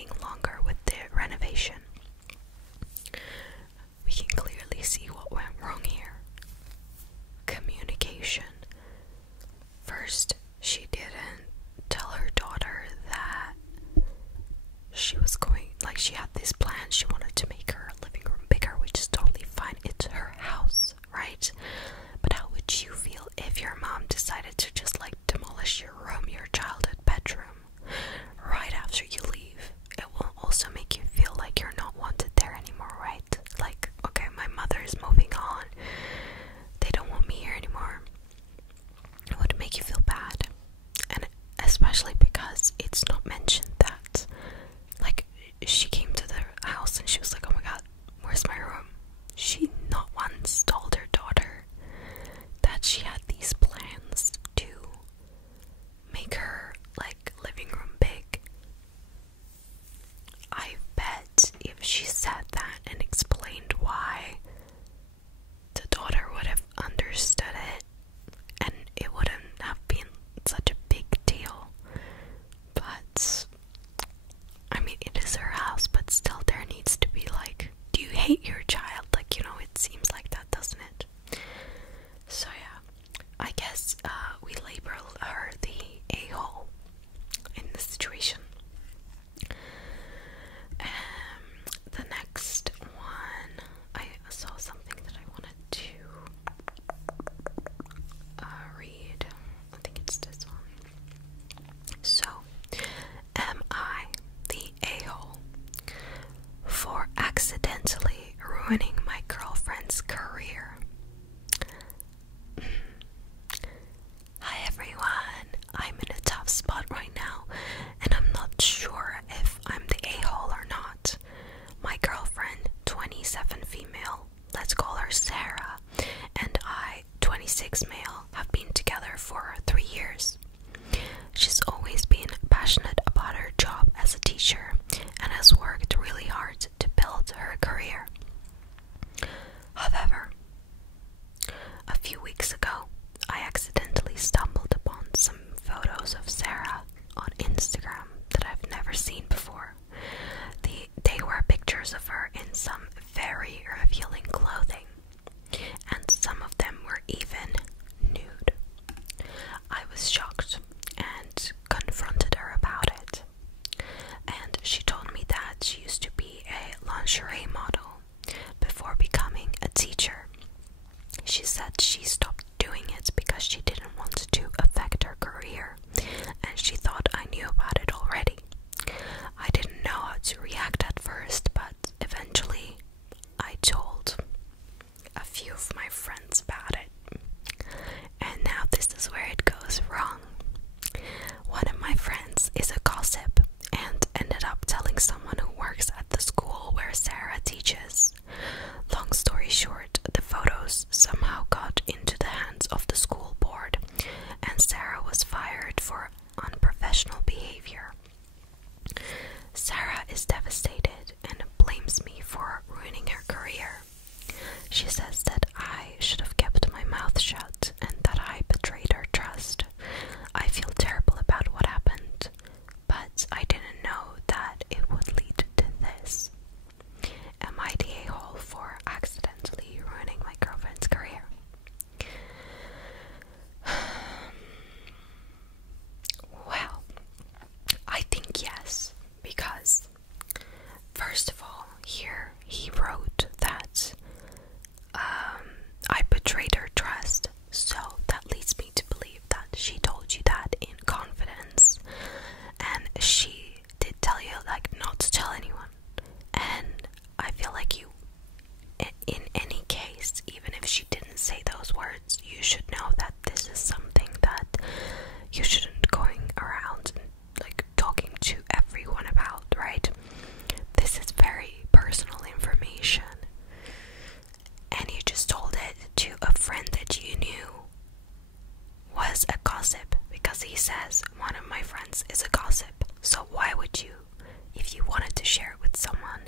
taking longer with the renovation. We can clearly see what went wrong here. Communication. First, she didn't tell her daughter that she was going, like, she had this plan. She wanted to make her living room bigger, which is totally fine. It's her house, right? But how would you feel if your mom decided to just like demolish your room, your childhood bedroom, right after you leave? It will also make you feel like you're not wanted there anymore, right? Like, okay, my mother is moving on. They don't want me here anymore. It would make you feel bad. And especially because it's not mentioned that, like, she came to the house and she was like, oh my god, where's my room? She not once told her daughter that she had these plans to make her, like, living room big. I bet if she said that and explained why, the daughter would have understood it and it wouldn't have been such a big deal. But I mean, it is her house, but still there needs to be like, do you hate your child? Like, you know, it seems like that, doesn't it? So yeah, I guess we label her the a-hole in the situation. The next one, I saw something that I wanted to read. I think it's this one. So, am I the a-hole for accidentally ruining my girlfriend's career? Hi everyone, I'm in a tough spot right now and I'm not sure if I'm the a-hole or not. My girlfriend, 27 female, let's call her Sarah, and I, 26 male, have been together for 3 years. She's always been passionate about her job as a teacher and has worked really hard to build her career. However, a few weeks ago, I accidentally stumbled upon some photos of Sarah on Instagram that I've never seen before. They were pictures of her in some very revealing clothing, and some of them were even nude. I was shocked and confronted her about it, and she told me that she used to be a lingerie model before becoming a teacher. She said she stopped doing it because she didn't want to affect her career, and she thought I knew about it already. I didn't know how to react at first, but eventually I told a few of my friends about it. And now this is where it goes wrong. One of my friends is a gossip and ended up telling someone who works at the school where Sarah teaches. Long story short, the photos somehow got into the hands of the school board, and Sarah was fired for unprofessional behavior. Sarah is devastated and blames me for ruining her career. She says that I should have kept my mouth shut and that I betrayed her trust. I feel terrible about what happened, but I didn't know that it would lead to this. Am I the a-hole for accidentally ruining my girlfriend's career? Well, I think yes, because first of all, here he wrote that I betrayed her trust, so that leads me to believe that she told you that in confidence, and she did tell you like not to tell anyone. And I feel like you, in any case, even if she didn't say those words, you should know that this is something that you shouldn't going around and like talking to everyone about, right? This is very personal information, and you just told it to a friend that you knew was a gossip, because he says one of my friends is a gossip. So why would you, if you wanted to share it with someone,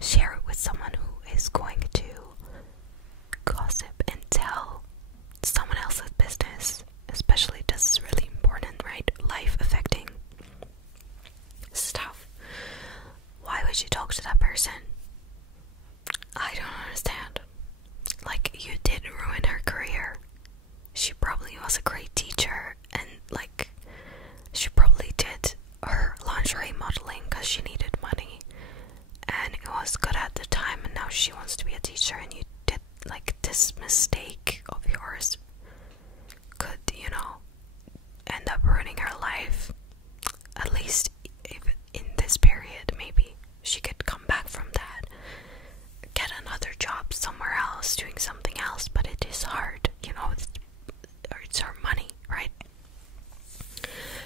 share it with someone who is going to gossip and tell someone else's business? Especially this is really important, right? Life affecting stuff. would you talk to that person? I don't understand. Like, you did ruin her career. She probably was a great teacher, and like, she probably did her lingerie modeling because she needed money, and it was good at the time, and now she wants to be a teacher, and you did like this mistake of yours could, you know, end up ruining her life. At least if in this period, maybe she could come back from that, get another job somewhere else, doing something else, but it is hard, you know, it's her money, right?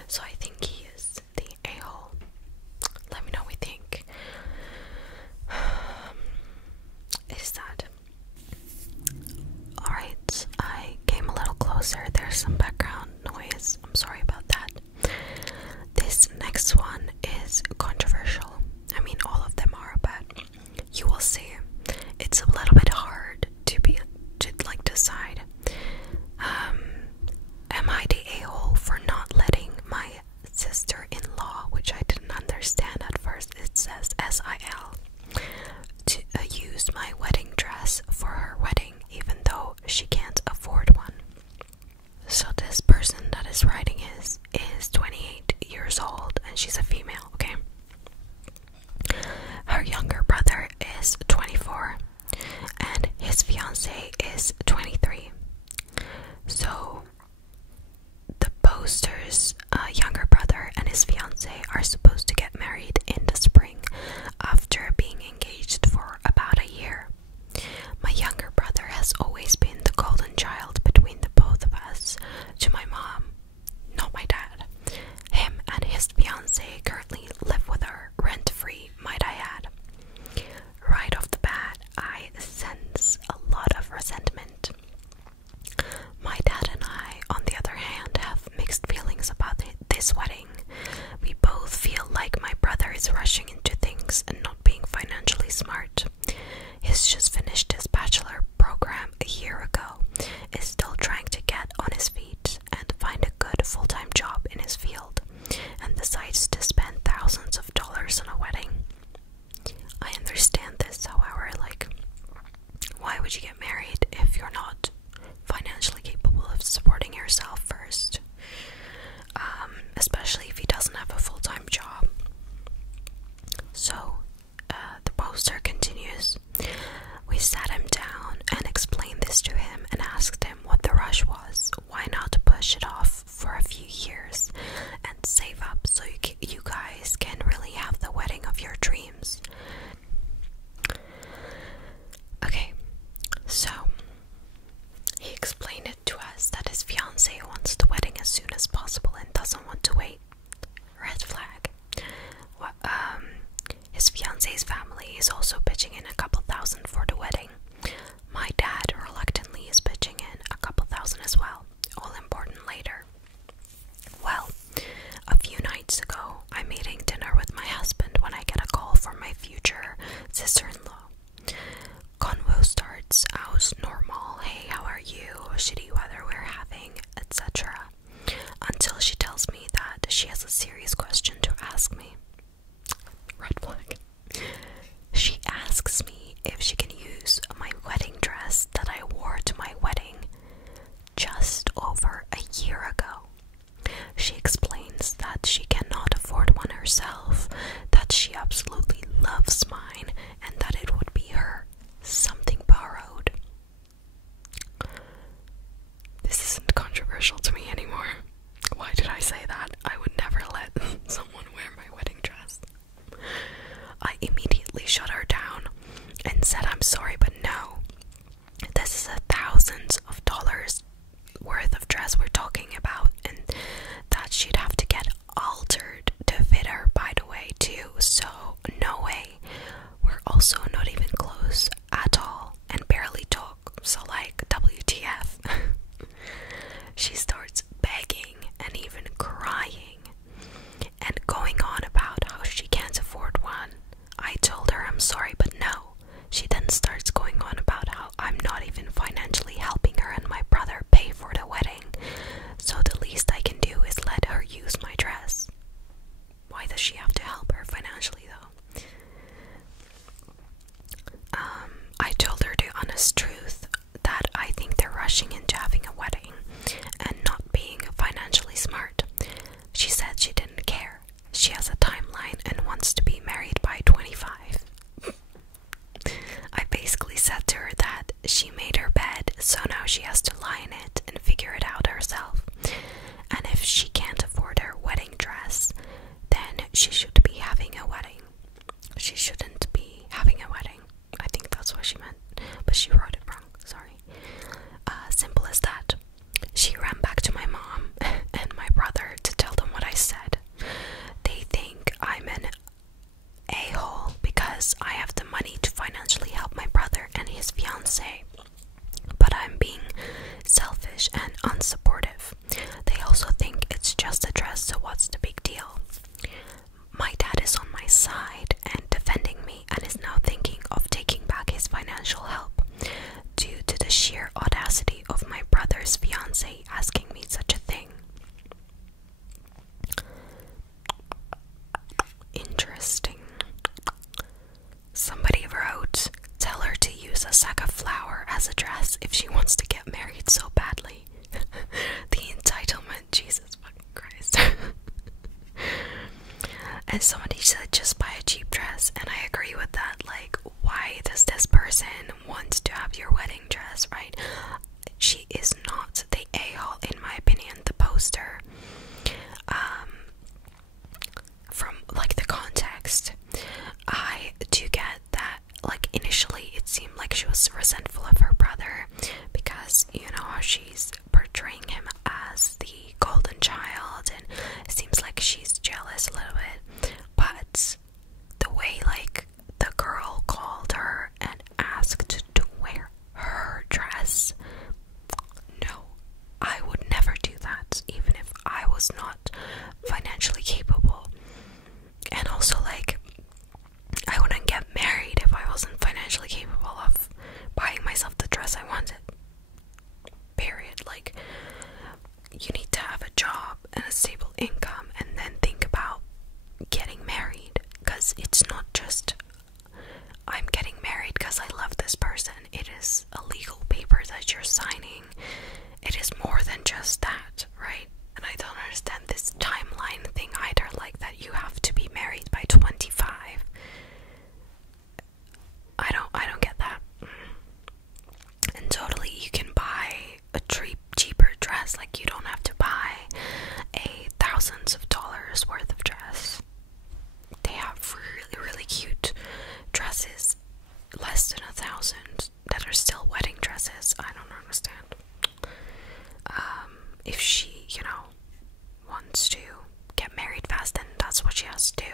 So I think he is the a-hole. Let me know what you think. It is sad. Alright, I came a little closer. There's some background noise. I'm sorry about that. This next one is controversial. I mean, all of them are, but you will see. It's a little bit hard to like decide. Am I the a-hole for not letting my sister-in-law, which I didn't understand at first, it says S-I-L, to use my wedding dress for her wedding, even though she can't afford one? So this person that is writing is 28 years old, and she's a female, okay? Her younger brother is 24, and his fiance is 23. So the poster's younger brother and his fiance are supposed to get married in the spring after being engaged for about a year. My younger brother has always been the golden child between the both of us to my mom, not my dad. Him and his fiance currently live with her rent-free, might I add. Right off the bat, I sense a lot of resentment. My dad and I, on the other hand, have mixed feelings about this wedding. We both feel like my brother is rushing into things and not being financially smart. He's just finished his bachelor program a year ago, is still trying to get on his feet and find a good full-time job in his field, and decides to spend thousands of dollars on a wedding. I understand this, however, like, why would you get married if you're not financially capable of supporting yourself first? Especially if he doesn't have a full-time job. So, the poster continues. We sat him down and explained this to him and asked him what the rush was. Why not push it off for a few years and save up so you guys can really have the wedding of your dreams? Okay, so he explained it to us that his fiance wants the wedding as soon as possible and doesn't want to wait. Red flag. Well, his fiance's family is also pitching in a couple thousand for the wedding. My dad reluctantly is pitching in a couple thousand as well. All important later. Well, a few nights ago, I'm eating dinner with my husband when I get a call from my future sister-in-law. Convo starts out normal. Hey, how are you? Shitty weather we're having, etc. Until she tells me that she has a serious question to ask me. Red flag. She asks me if she can use my wedding dress that I wore to my wedding just over a year ago. She explains that she cannot afford one herself, that she absolutely loves mine, and that it would be her something borrowed. This isn't controversial to me anymore. Why did I say that? I would never let someone wear my wedding dress. I immediately shut her down and said, I'm sorry, but no. This is thousands of dollars worth of dress we're talking about, and that she'd have to get altered to fit her, by the way, too. So, no way. We're also not even close at all and barely talk. So, like, WTF. She starts begging and even crying and going on about how she can't afford one. I told her I'm sorry, but no. She then starts going she shouldn't be having a wedding. I think that's what she meant, but she wrote it wrong. Sorry. Simple as that. She ran back to my mom and my brother to tell them what I said. They think I'm an a-hole because I have the money to financially help my brother and his fiancée, but I'm being selfish and unsupportive. They also think it's just a dress, so what's the big deal? My dad is on my side and defending me, and is now thinking of taking back his financial help due to the sheer audacity of my brother's fiancée asking me such a thing. Interesting. Somebody wrote, tell her to use a sack of flour as a dress if she wants to get married so badly. The entitlement, Jesus fucking Christ. And somebody said just buy a cheap dress, and I agree with that. Like, why does this person want to have your wedding dress, right? She is not the a-hole, in my opinion. The poster, from like the context, I do get that. Like, initially it seemed like she was resentful of her brother because, you know, how she's portraying him as the golden child, and it seems like she's jealous a little bit. But the way, like, the girl called her and asked to wear her dress, no, I would never do that, even if I was not financially capable. And also, like, I wouldn't get married if I wasn't financially capable of buying myself the dress I wanted. Period. Like, you need to have a job and a stable income and then think about getting married, because it's not just I'm getting married because I love this person. It is a legal paper that you're signing. It is more than just that, right? And I don't understand this timeline thing either, like that you have to be married by 25. I don't get that. And totally, you can buy a cheaper dress. Like, you don't have to buy a thousands of dollars worth of dress. They have really, really cute dresses, less than $1,000, that are still wedding dresses. I don't understand. If she, you know, wants to get married fast, then that's what she has to do.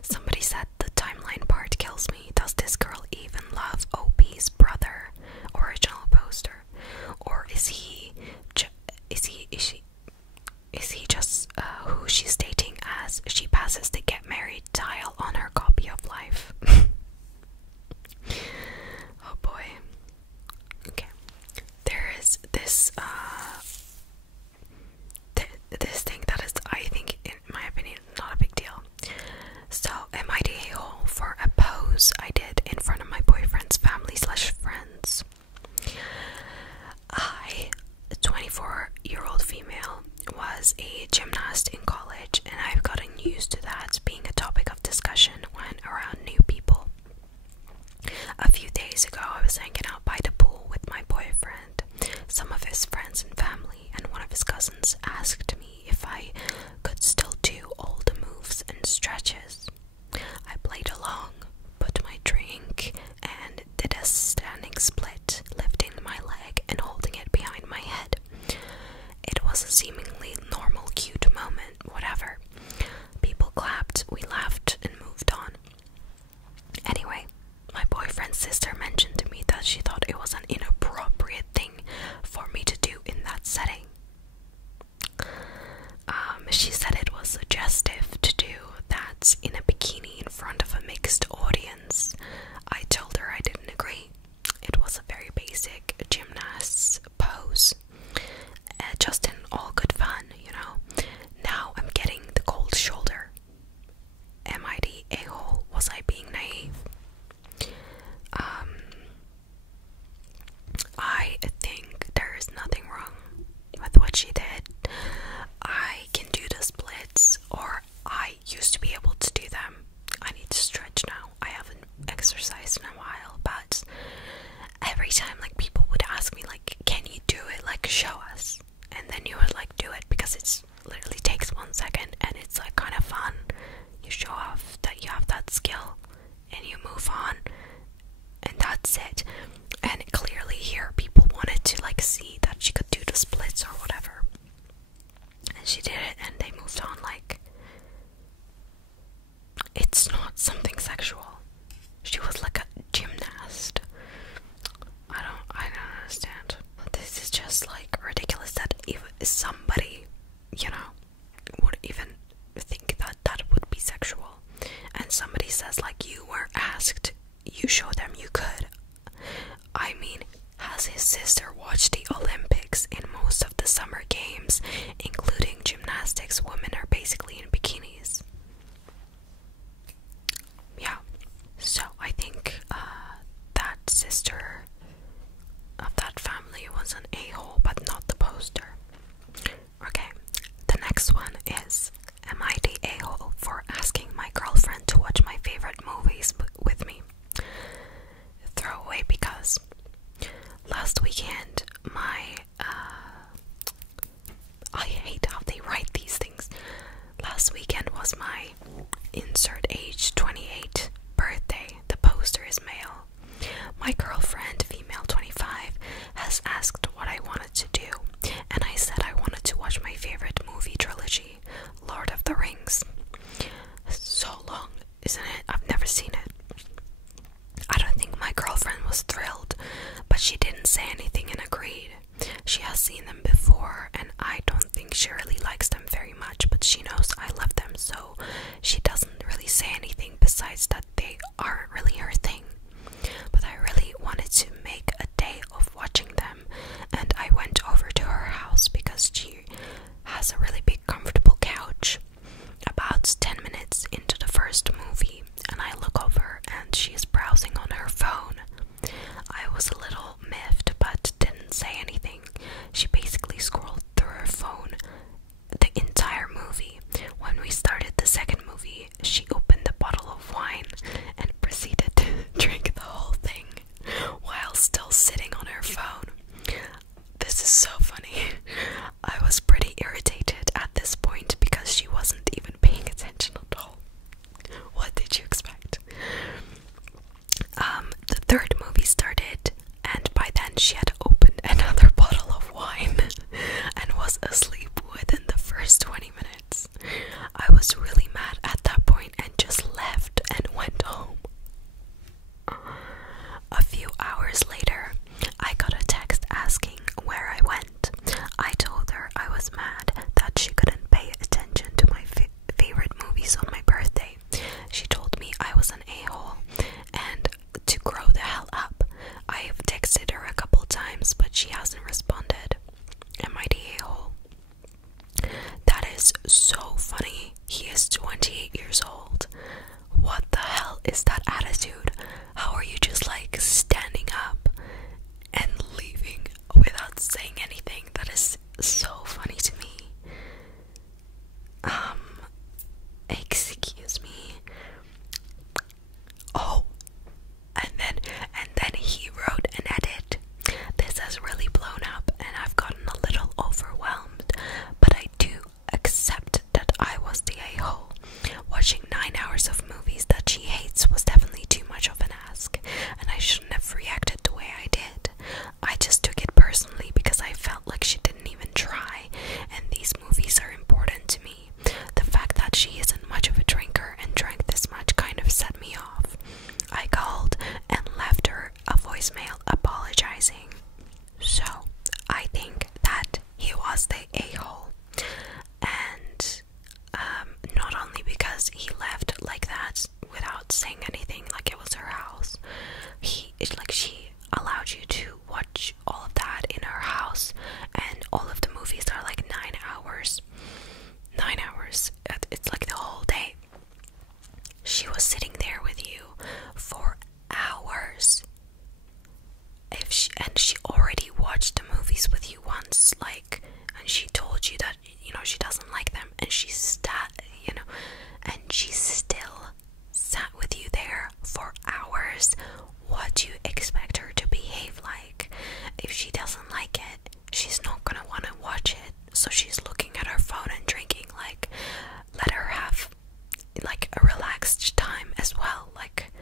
Somebody said the timeline part kills me. Does this girl even love OP's brother? Original poster, or is he just who she's dating, as she passes the get married tile on her copy of life? Oh boy. Okay, there is this this thing that is, I think, in my opinion, not a big deal. So, am I the a-hole for a pose I did in front of my boyfriend's family / friends? I, a 24-year-old female, was a gymnast in college, and I've gotten used to that being a topic of discussion when around new people. A few days ago, I was hanging out by the pool with my boyfriend, some of his friends and family, and one of his cousins asked me if I could still do all the moves and stretches. I played along, put my drink, and did a standing split, lifting my leg and holding it behind my head. It was a seemingly normal, cute moment, whatever. People clapped, we laughed, and moved on. Anyway, my boyfriend's sister mentioned to me that she thought it was an inappropriate thing for me to do in that setting. She said it was suggestive to do that in a bikini in front of a mixed audience. I told her I didn't agree. It was a very basic gymnast's pose, just in all good fun, you know. Now I'm getting the cold shoulder. Am I the a-hole? Was I being naive? I think there is nothing wrong with what she did. I can do the splits, or I used to be able to do them. I need to stretch now. I and you move on, and that's it. And clearly here people wanted to like see that she could do the splits or whatever, and she did it, and they moved on. Like, it's not something sexual. She was like a gymnast. I don't understand. This is just like ridiculous that even somebody, you know, would even think that that would be sexual. And somebody says like, you were asked, you show them you could. I mean, has his sister watched the Olympics? In most of the summer games, including gymnastics, women are basically in bikinis. Yeah, so I think that sister of that family was an a-hole, but not the poster. Okay, the next one is, am I the a-hole for asking my girlfriend to watch my favorite movies with me? Throwaway, because last weekend I hate how they write these things. Last weekend was my insert age 28 birthday. The poster is male. My girlfriend, female 25, has asked what I wanted to do, and I said I wanted to watch my favorite movie trilogy, Lord of the Rings. So long, isn't it? I've never seen it. I don't think my girlfriend was thrilled, but she didn't say anything and agreed. She has seen them before, and I don't think she really likes them very much, but she knows I love them, so she doesn't really say anything besides that they aren't really her thing. But I really wanted to make a day of watching them, and I went over to her house because she has a really big comfortable couch. About 10 minutes into the first movie, and I look over and she's browsing on her phone. I was a little miffed but didn't say anything. She basically scrolled through her phone the entire movie. When we started the second movie, she opened a bottle of wine and proceeded to drink the whole thing while still sitting on her phone. This is so funny. I was pretty irritated at this point because she wasn't even paying attention at all. What did you expect? The third movie started, and by then she had opened another bottle of wine and was asleep within the first 20 minutes. I was really mad at that point and just left and went home. A few hours later, I got a text asking where I went. I told her I was mad that she couldn't pay attention to my favorite movies on my birthday. She told me I was an a-hole and to grow the hell up. I have texted her a couple times, but she hasn't responded. Am I the a-hole? That is so funny. He is 28 years old. What the hell is that attitude? How are you just like standing up and leaving without saying anything? That is so funny to me. Excuse me. Oh, and then he wrote an edit. This has really blown up and I've gotten a little overwhelmed, but I do accept that I was the a-hole. Watching 9 hours of movies that she hates was definitely too much of an ask, and I shouldn't have reacted the way I did. I just took it personally because I felt like she didn't even try, and these movies are important to me. The fact that she isn't much of a drinker and drank this much kind of set me off. I called and left her a voicemail apologizing. So, I think that he was the a-hole, and not only because he left like that without saying anything, like it was her house. She allowed you to watch all of that in her house, and all of the movies are like 9 hours. 9 hours. It's like the whole day. She was sitting there with you for hours. And she already watched the movies with you once, like, and she told you that, you know, she doesn't like them, and she still sat with you there for hours. What do you expect her to behave like? If she doesn't like it, she's not gonna want to watch it, so she's looking at her phone and drinking. Like, let her have like a relaxed time as well. Like,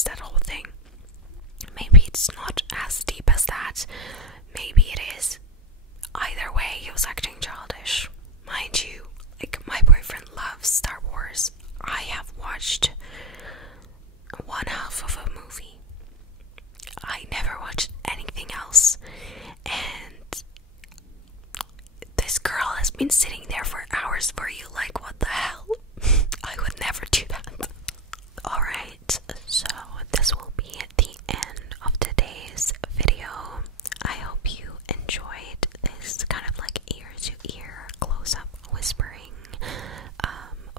dramatize that whole thing. Maybe it's not as deep as that. Maybe it is. Either way, he was acting childish. Mind you, like, my boyfriend loves Star Wars. I have watched one half of a movie. I never watched anything else. And this girl has been sitting there for hours for you. Like, what the hell? I would never do that. Alright, so this will be the end of today's video. I hope you enjoyed this kind of like ear to ear close up whispering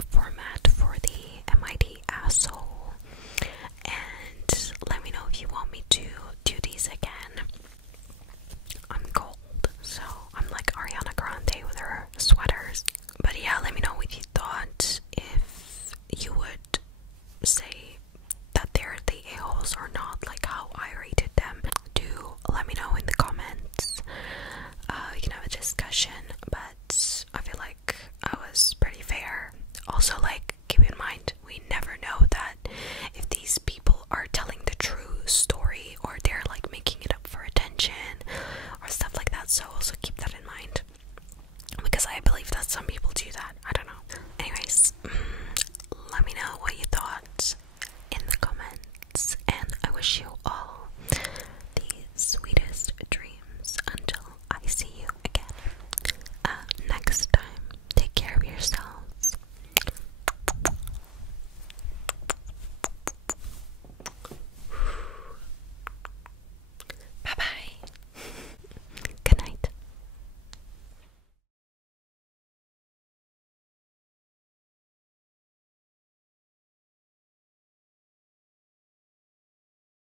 format for the MIT asshole. And let me know if you want me to do these again. I'm cold, so I'm like Ariana Grande with her sweaters. But yeah, let me know what you thought, if you would say that they're the a-holes or not.